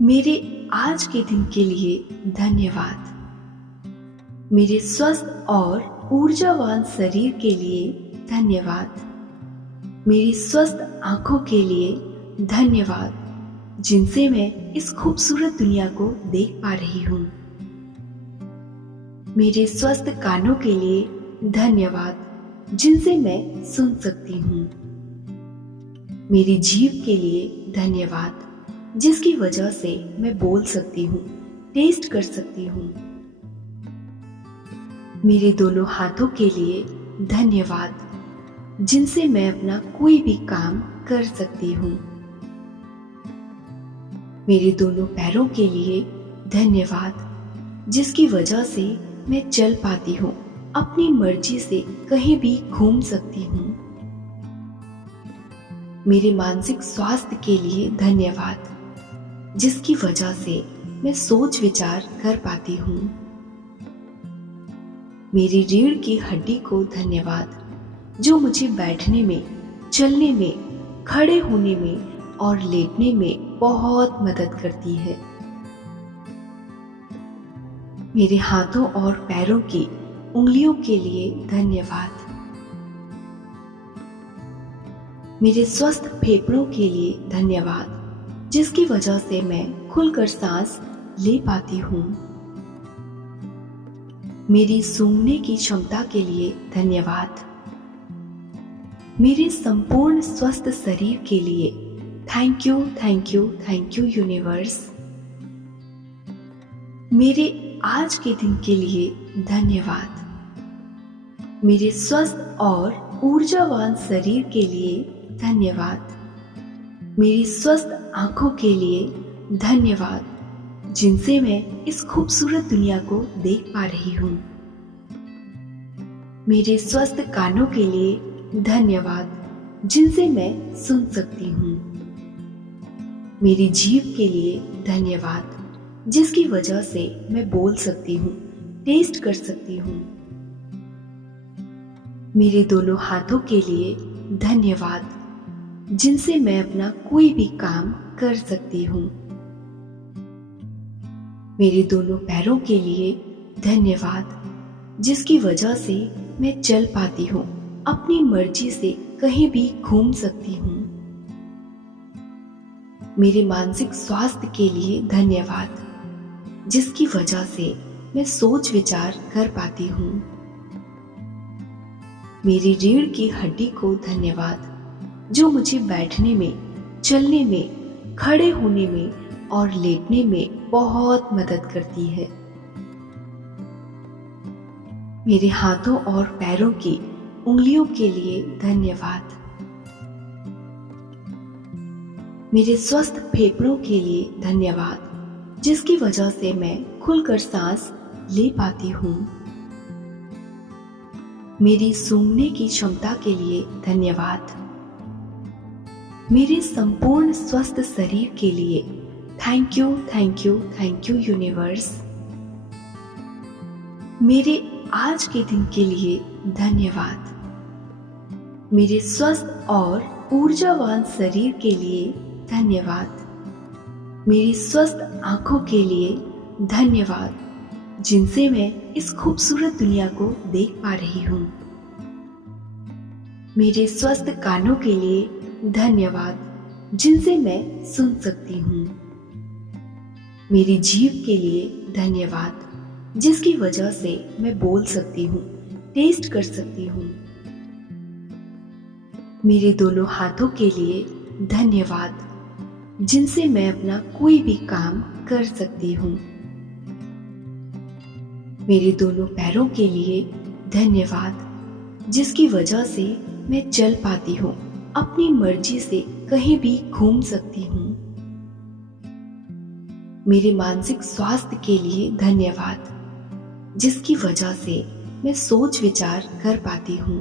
मेरे आज के दिन के लिए धन्यवाद। मेरे स्वस्थ और ऊर्जावान शरीर के लिए धन्यवाद। मेरी स्वस्थ आंखों के लिए धन्यवाद, जिनसे मैं इस खूबसूरत दुनिया को देख पा रही हूँ। मेरे स्वस्थ कानों के लिए धन्यवाद, जिनसे मैं सुन सकती हूँ। मेरी जीभ के लिए धन्यवाद, जिसकी वजह से मैं बोल सकती हूँ, टेस्ट कर सकती हूँ। मेरे दोनों हाथों के लिए धन्यवाद, जिनसे मैं अपना कोई भी काम कर सकती हूँ। मेरे दोनों पैरों के लिए धन्यवाद, जिसकी वजह से मैं चल पाती हूँ, अपनी मर्जी से कहीं भी घूम सकती हूँ। मेरे मानसिक स्वास्थ्य के लिए धन्यवाद, जिसकी वजह से मैं सोच विचार कर पाती हूँ। मेरी रीढ़ की हड्डी को धन्यवाद, जो मुझे बैठने में, चलने में, खड़े होने में और लेटने में बहुत मदद करती है। मेरे हाथों और पैरों की उंगलियों के लिए धन्यवाद। मेरे स्वस्थ फेफड़ों के लिए धन्यवाद, जिसकी वजह से मैं खुलकर सांस ले पाती हूँ। मेरी सूंघने की क्षमता के लिए धन्यवाद। मेरे संपूर्ण स्वस्थ शरीर के लिए thank you, thank you, thank you universe. मेरे आज के दिन के लिए धन्यवाद। मेरे स्वस्थ और ऊर्जावान शरीर के लिए धन्यवाद। मेरी स्वस्थ आंखों के लिए धन्यवाद, जिनसे मैं इस खूबसूरत दुनिया को देख पा रही हूँ। मेरे स्वस्थ कानों के लिए धन्यवाद, जिनसे मैं सुन सकती हूँ। मेरी जीभ के लिए धन्यवाद, जिसकी वजह से मैं बोल सकती हूँ, टेस्ट कर सकती हूँ। मेरे दोनों हाथों के लिए धन्यवाद, जिनसे मैं अपना कोई भी काम कर सकती हूँ। मेरे दोनों पैरों के लिए धन्यवाद, जिसकी वजह से मैं चल पाती हूँ, अपनी मर्जी से कहीं भी घूम सकती हूँ। मेरे मानसिक स्वास्थ्य के लिए धन्यवाद, जिसकी वजह से मैं सोच विचार कर पाती हूँ। मेरी रीढ़ की हड्डी को धन्यवाद, जो मुझे बैठने में, चलने में, खड़े होने में और लेटने में बहुत मदद करती है। मेरे हाथों और पैरों की उंगलियों के लिए धन्यवाद। मेरे स्वस्थ फेफड़ों के लिए धन्यवाद, जिसकी वजह से मैं खुलकर सांस ले पाती हूँ। मेरी सूंघने की क्षमता के लिए धन्यवाद। मेरे संपूर्ण स्वस्थ शरीर के लिए thank you, thank you, thank you universe. मेरे आज के दिन के लिए धन्यवाद। मेरे स्वस्थ और ऊर्जावान शरीर के लिए धन्यवाद। मेरी स्वस्थ आंखों के लिए धन्यवाद, जिनसे मैं इस खूबसूरत दुनिया को देख पा रही हूँ। मेरे स्वस्थ कानों के लिए धन्यवाद, जिनसे मैं सुन सकती हूँ। मेरी जीभ के लिए धन्यवाद, जिसकी वजह से मैं बोल सकती हूँ, टेस्ट कर सकती हूँ। मेरे दोनों हाथों के लिए धन्यवाद, जिनसे मैं अपना कोई भी काम कर सकती हूँ। मेरे दोनों पैरों के लिए धन्यवाद, जिसकी वजह से मैं चल पाती हूँ, अपनी मर्जी से कहीं भी घूम सकती हूँ। मेरे मानसिक स्वास्थ्य के लिए धन्यवाद, जिसकी वजह से मैं सोच विचार कर पाती हूँ।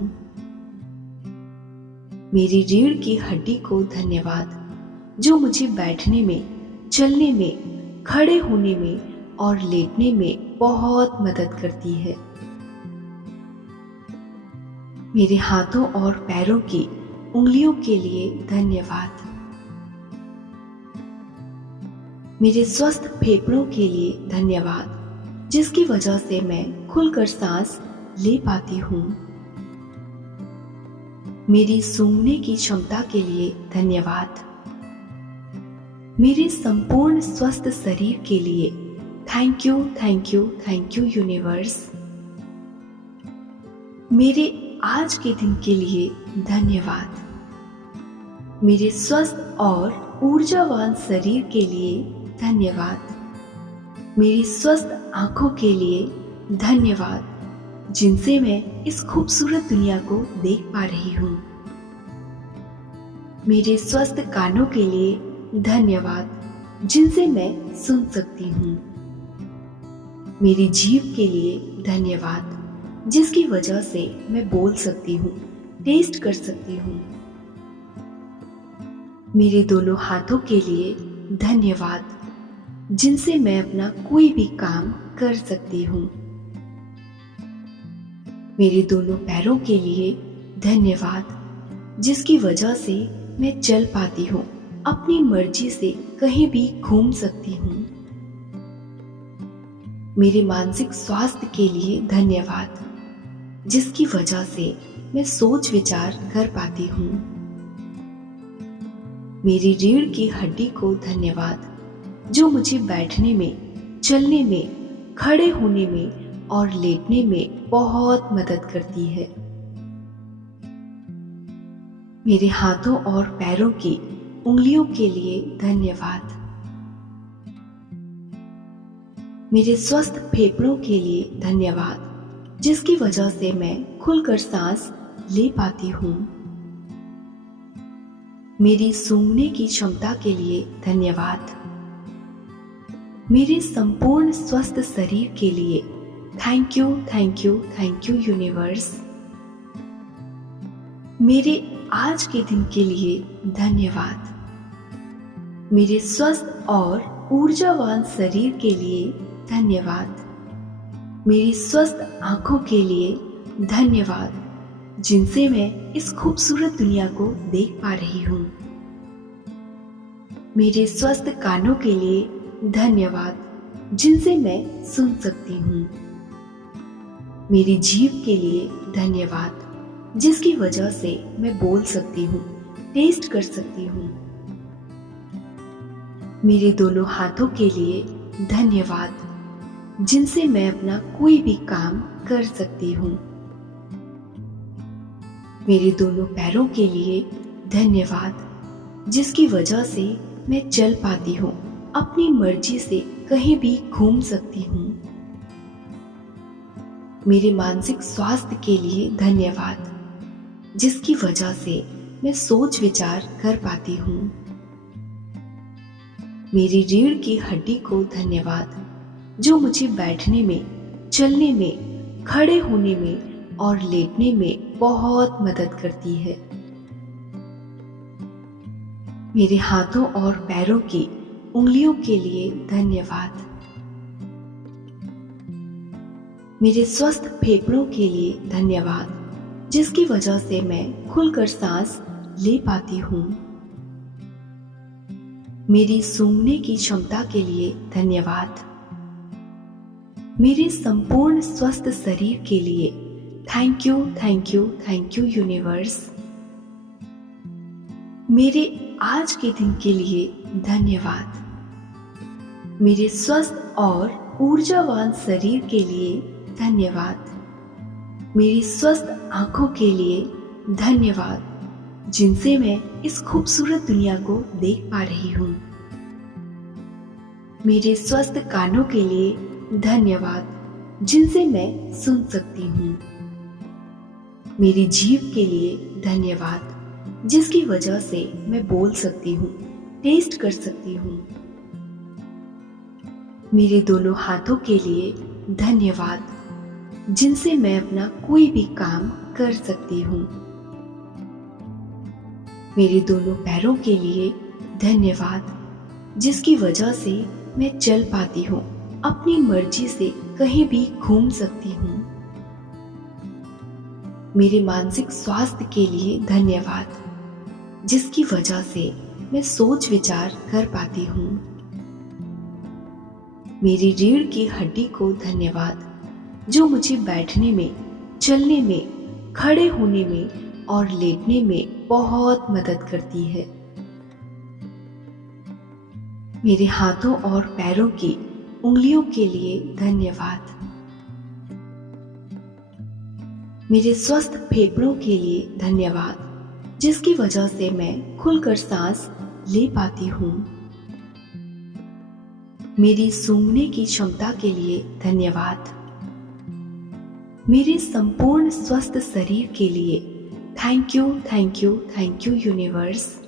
मेरी रीढ़ की हड्डी को धन्यवाद, जो मुझे बैठने में, चलने में, खड़े होने में और लेटने में बहुत मदद करती है। मेरे हाथों और पैरों की उंगलियों के लिए धन्यवाद। मेरे स्वस्थ फेफड़ों के लिए धन्यवाद, जिसकी वजह से मैं खुलकर सांस ले पाती हूँ। मेरी सूंघने की क्षमता के लिए धन्यवाद। मेरे संपूर्ण स्वस्थ शरीर के लिए thank you, thank you, thank you universe. मेरे आज के दिन के लिए धन्यवाद। मेरे स्वस्थ और ऊर्जावान शरीर के लिए धन्यवाद। मेरी स्वस्थ आंखों के लिए धन्यवाद, जिनसे मैं इस खूबसूरत दुनिया को देख पा रही हूँ। मेरे स्वस्थ कानों के लिए धन्यवाद, जिनसे मैं सुन सकती हूँ। मेरी जीभ के लिए धन्यवाद, जिसकी वजह से मैं बोल सकती हूँ, टेस्ट कर सकती हूँ। मेरे दोनों हाथों के लिए धन्यवाद, जिनसे मैं अपना कोई भी काम कर सकती हूँ। मेरे दोनों पैरों के लिए धन्यवाद, जिसकी वजह से मैं चल पाती हूँ, अपनी मर्जी से कहीं भी घूम सकती हूँ। मेरे मानसिक स्वास्थ्य के लिए धन्यवाद, जिसकी वजह से मैं सोच विचार कर पाती हूँ। मेरी रीढ़ की हड्डी को धन्यवाद, जो मुझे बैठने में, चलने में, खड़े होने में और लेटने में बहुत मदद करती है। मेरे हाथों और पैरों की उंगलियों के लिए धन्यवाद। मेरे स्वस्थ फेफड़ों के लिए धन्यवाद, जिसकी वजह से मैं खुलकर सांस ले पाती हूँ। मेरी सूंघने की क्षमता के लिए धन्यवाद। मेरे संपूर्ण स्वस्थ शरीर के लिए thank you, thank you, thank you universe. मेरे आज के दिन के लिए धन्यवाद। मेरे स्वस्थ और ऊर्जावान शरीर के लिए धन्यवाद। मेरी स्वस्थ आंखों के लिए धन्यवाद, जिनसे मैं इस खूबसूरत दुनिया को देख पा रही हूँ। मेरे स्वस्थ कानों के लिए धन्यवाद, जिनसे मैं सुन सकती हूँ। मेरी जीभ के लिए धन्यवाद, जिसकी वजह से मैं बोल सकती हूँ, टेस्ट कर सकती हूँ। मेरे दोनों हाथों के लिए धन्यवाद, जिनसे मैं अपना कोई भी काम कर सकती हूँ। मेरे दोनों पैरों के लिए धन्यवाद, जिसकी वजह से मैं चल पाती हूँ, अपनी मर्जी से कहीं भी घूम सकती हूँ। मेरे मानसिक स्वास्थ्य के लिए धन्यवाद, जिसकी वजह से मैं सोच विचार कर पाती हूँ। मेरी रीढ़ की हड्डी को धन्यवाद, जो मुझे बैठने में, चलने में, खड़े होने में और लेटने में बहुत मदद करती है। मेरे हाथों और पैरों की उंगलियों के लिए धन्यवाद। मेरे स्वस्थ फेफड़ों के लिए धन्यवाद, जिसकी वजह से मैं खुलकर सांस ले पाती हूँ। मेरी सूंघने की क्षमता के लिए धन्यवाद। मेरे संपूर्ण स्वस्थ शरीर के लिए thank you, thank you, thank you universe. मेरे आज के दिन के लिए धन्यवाद। मेरे स्वस्थ और ऊर्जावान शरीर के लिए धन्यवाद। मेरी स्वस्थ आंखों के लिए धन्यवाद, जिनसे मैं इस खूबसूरत दुनिया को देख पा रही हूँ। मेरे स्वस्थ कानों के लिए धन्यवाद, जिनसे मैं सुन सकती हूँ। मेरी जीभ के लिए धन्यवाद, जिसकी वजह से मैं बोल सकती हूँ, टेस्ट कर सकती हूँ। मेरे दोनों हाथों के लिए धन्यवाद, जिनसे मैं अपना कोई भी काम कर सकती हूँ। मेरे दोनों पैरों के लिए धन्यवाद, जिसकी वजह से मैं चल पाती हूँ, अपनी मर्जी से कहीं भी घूम सकती हूँ। मेरे मानसिक स्वास्थ्य के लिए धन्यवाद, जिसकी वजह से मैं सोच विचार कर पाती हूँ। मेरी रीढ़ की हड्डी को धन्यवाद, जो मुझे बैठने में, चलने में, खड़े होने में और लेटने में बहुत मदद करती है। मेरे हाथों और पैरों की उंगलियों के लिए धन्यवाद। मेरे स्वस्थ फेफड़ों के लिए धन्यवाद, जिसकी वजह से मैं खुलकर सांस ले पाती हूँ। मेरी सूंघने की क्षमता के लिए धन्यवाद। मेरे संपूर्ण स्वस्थ शरीर के लिए thank you, thank you, thank you universe.